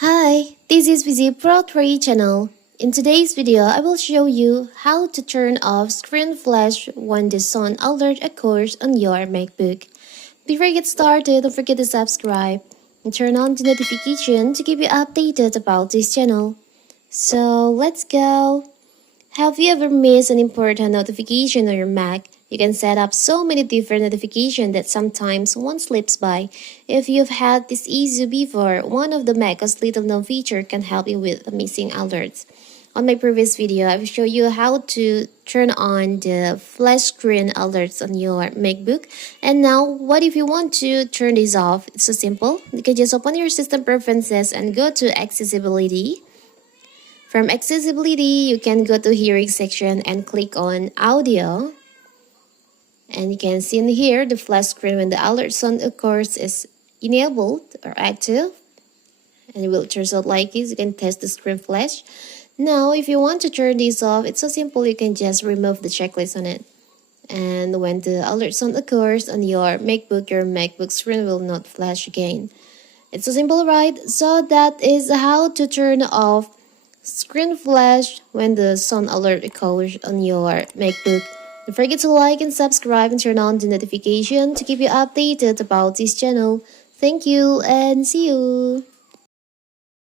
Hi, this is Vizi Pro 3 channel. In today's video, I will show you how to turn off screen flash when the sun alert occurs on your MacBook. Before you get started, don't forget to subscribe and turn on the notification to keep you updated about this channel. So let's go. Have you ever missed an important notification on your Mac? You can set up so many different notifications that sometimes one slips by. If you've had this issue before, one of the MacOS little known feature can help you with missing alerts. On my previous video, I will show you how to turn on the flash screen alerts on your MacBook. And now, what if you want to turn this off? It's so simple. You can just open your system preferences and go to accessibility. From accessibility, you can go to hearing section and click on audio. And you can see in here the flash screen when the alert sound occurs is enabled or active. And it will turn out like this. You can test the screen flash. Now, if you want to turn this off, it's so simple. You can just remove the checklist on it. And when the alert sound occurs on your MacBook screen will not flash again. It's so simple, right? So that is how to turn off screen flash when the sun alert occurs on your MacBook. Don't forget to like and subscribe and turn on the notification to keep you updated about this channel. Thank you and see you.